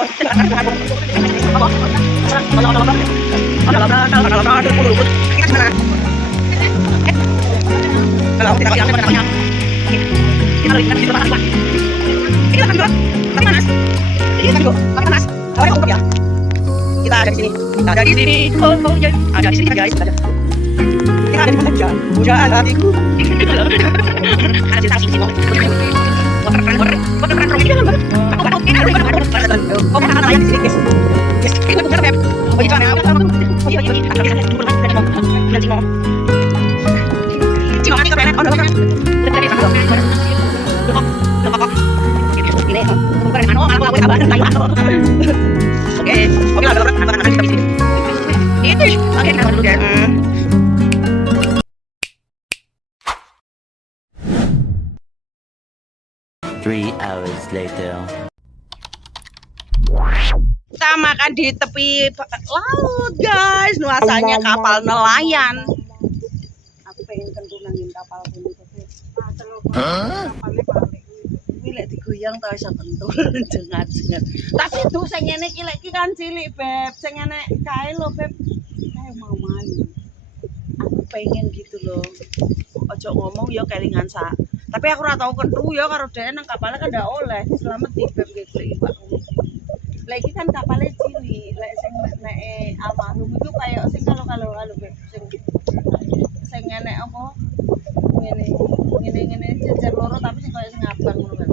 Kita ada di sini. Kita ada di sini. Oh, oh ya. Ada di sini guys. Kita ada di mana? Pujaan hatiku. Ada di sini. Three hours later. Kita makan di tepi laut guys, nuansanya kapal nelayan. Aku pengen kentunangin kapal ini tapi kapalnya balik. Ini digoyang tau iso kentul jengat-jengat. Tapi tuh sing ngene iki kan cilik beb, sing ngene kae lho beb. Kae mau main. Aku pengen gitu loh. Ojo ngomong ya kelingan sak. Tapi aku ora tau kentu ya karo dhewe nang kapalnya kan ndak oleh selamat di beb gitu Pak. Lagi kan kapalnya cilik, lek sing nek almarhum itu kayak sing kalau beb sing ngene apa? Ngene jejer loro tapi sing kayak sing abang ngono kan.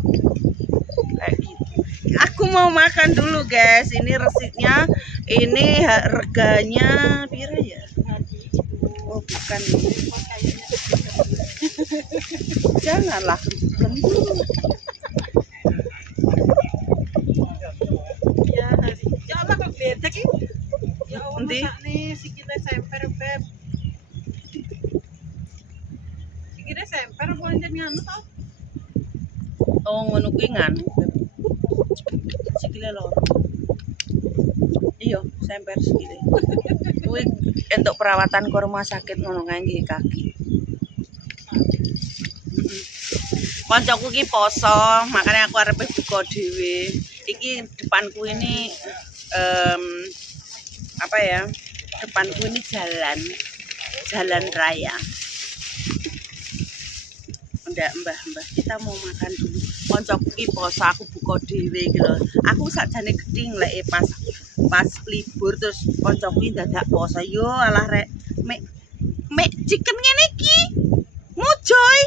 Kayak gitu. Aku mau makan dulu guys. Ini resitnya, ini harganya pira ya? Oh, bukan. Janganlah kentul. Ya, ya Allah kok beda ki. Ya Allah masakne sikile semper beb. Sikile semper apa njen anu to? Oh, ngono kuwi nganu. Sikile loro. Iya, semper sikile. Kuwi entuk perawatan ke rumah sakit ngono kae kaki. Koncoku ki poso, makanya aku arep buka dhewe. Iki depanku ini apa ya? Depanku ini jalan raya. Ndak mbah, kita mau makan dulu. Koncoku ki poso, aku buka dhewe iki lho. Aku sakjane geding lek pas libur terus koncoku dadak poso. Yo alah rek mek chicken ngene iki. Mojoy.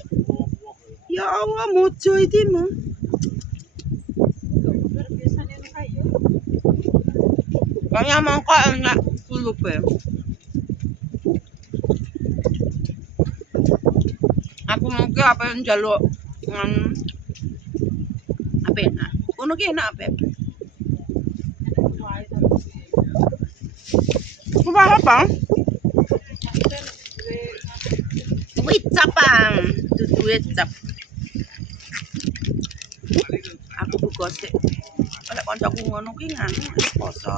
Ya Allah, mojoy iki mah. Kaya mangko enak kulupe. Aku mungkin apa yang jaluk apa enak? Kuno ki enak apa? Apa? Wicapang, dudu wicap. Aku buka sik. Oleh kancaku ngono ki nganu poso.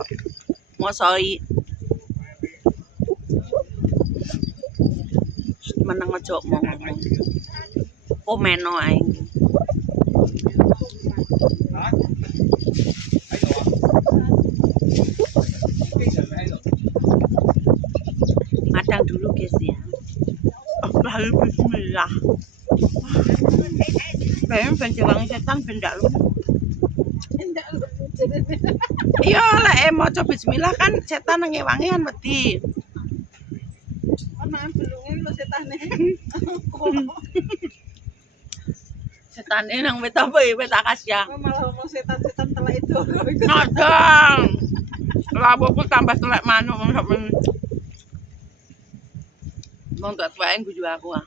Mosoi meneng aja ngomong. Komeno ae. Madang dulu guys ya. Bismillah. Pengen pencewangi setan bendak lu. Iya lek maca bismillah kan setan ngewangian wedi. Ana belunge lho setane. Setane nang wit apa ya wit akasya. Malah ngomong setan-setan telek itu. Nadang. Labuku tambah telek manuk sampeyan. Mau gak tuain guju aku ah.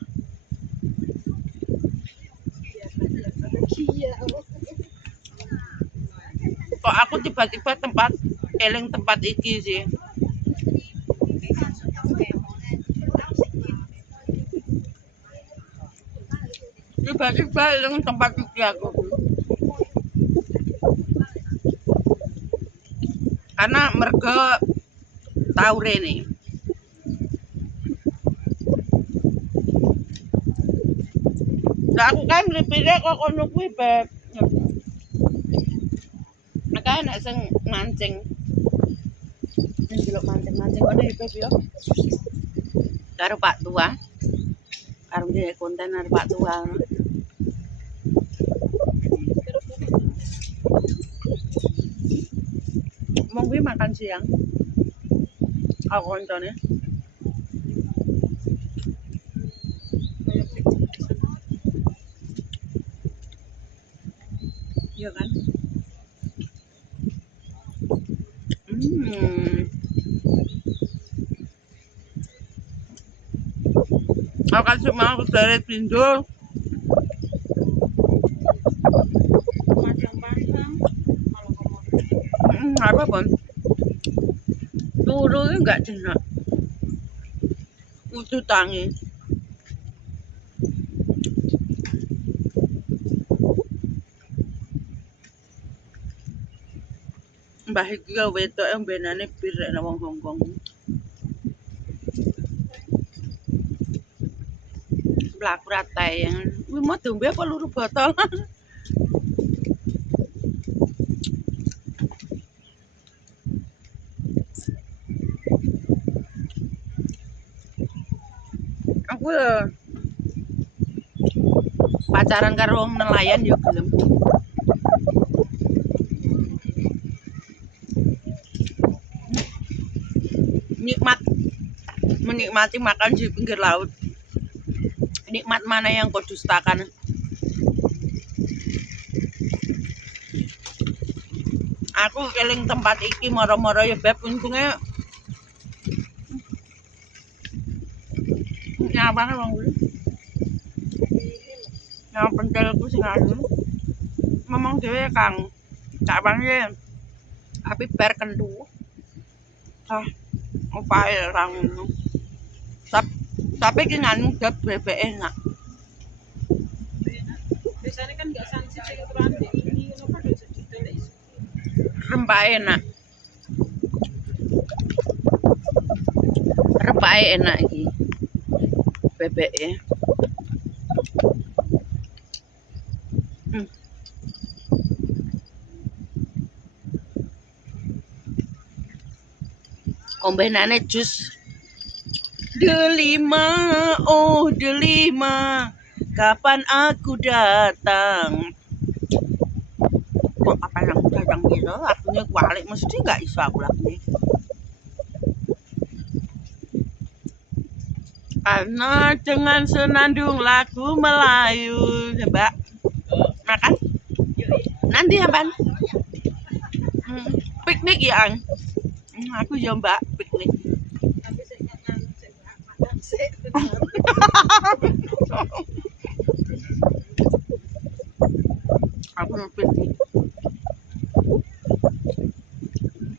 Kok aku tiba-tiba eling tempat iki sih. Tiba-tiba eling tempat iki aku. Karena mergo tau rene. Lah aku kan mripire kok kono kuwi, Beb. Maka kae nek sing mancing. Ndelok mancing-mancing ngene iki yo. Karo Pak Tua. Karo nggih konten karo Pak Tua. Mau gue makan siang. Aku koncone. Iya kan? Aku kasih mau dari pinjol. Apa pun? Turu enggak jenak. Kudu tangi. Mbah iki ya wedok yang benane pirek nang wong Hongkong. Blaku ratayang. Kuwi mau dombe apa luru botol? Aku pacaran karo wong nelayan yo gelem. Menikmati makan di pinggir laut. Nikmat mana yang kau dustakan? Aku keling tempat iki moro-moro ya beb, untungnya nyapane wong kuwi. Yang pentelku sing anu. Ngomong dhewe Kang. Cak pange. Tapi bar kentu. Opae ra ngono. Tapi ki nganu gak bebek enak. Biasanya kan nggak sanksi aturan ini kenapa udah jadi telek. Rempah enak. Rempah enak iki. Bebeknya. Kombenane jus. Delima, oh delima, kapan aku datang? Kok apa yang datang gitu? Lagunya kualik, mesti nggak iso aku lagunya. Karena dengan senandung lagu Melayu, Mbak. Makan? Nanti ya, Ban. Piknik ya, Ang. Aku ya, Mbak, piknik. Tapi saya nggak madam sih. Aku mau piknik.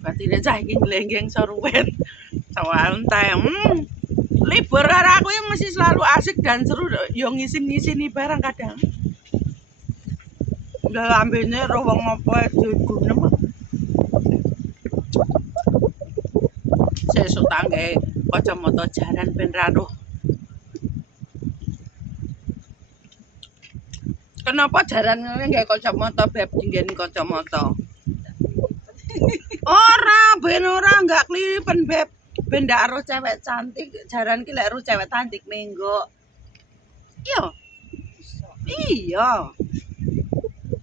Berarti dia saiki nglenggeng soruwet. Soal entah libur karo aku yang masih selalu asik dan seru yo ngisin-ngisini barang kadang. Udah ambilnya wong apa gunem. Sesuk tangge kacamata jaran ben ra roh. Kenapa jaran ngene nggae kacamata beb dinggen kacamata? Ora, ben ora enggak klipen beb. Ben ndak ero cewek cantik, jaran ki lek ero cewek cantik menggo. Iya. Iya.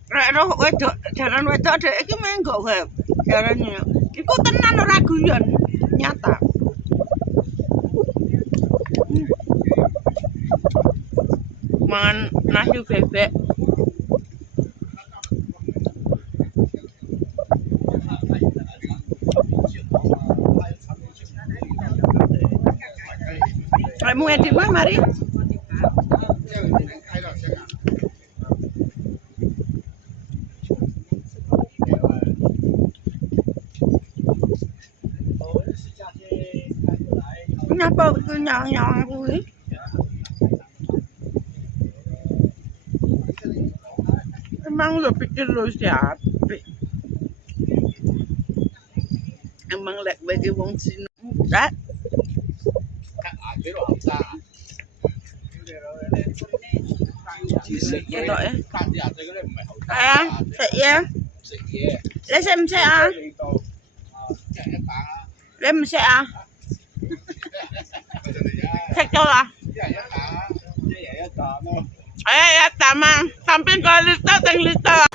Lek ero wedok, jaran wedok dhek iki menggo beb. Jarane. Iku tenan ora guyon, nyata. Mangan nasi bebek. Mau edit mah mari. Kenapa itu nyang-nyang kuwi? Emang lo pikir lo siapa? Emang lek bagi wong Cina muda. Ketok ya. Kayak, ya. 食嘢，你識唔識啊？味道一人一啖啦，你唔識啊？佢就嚟啊，識咗啦。一人一啖啦，一人一啖咯。哎呀，一啖啊！啖邊個？你得定你得啊？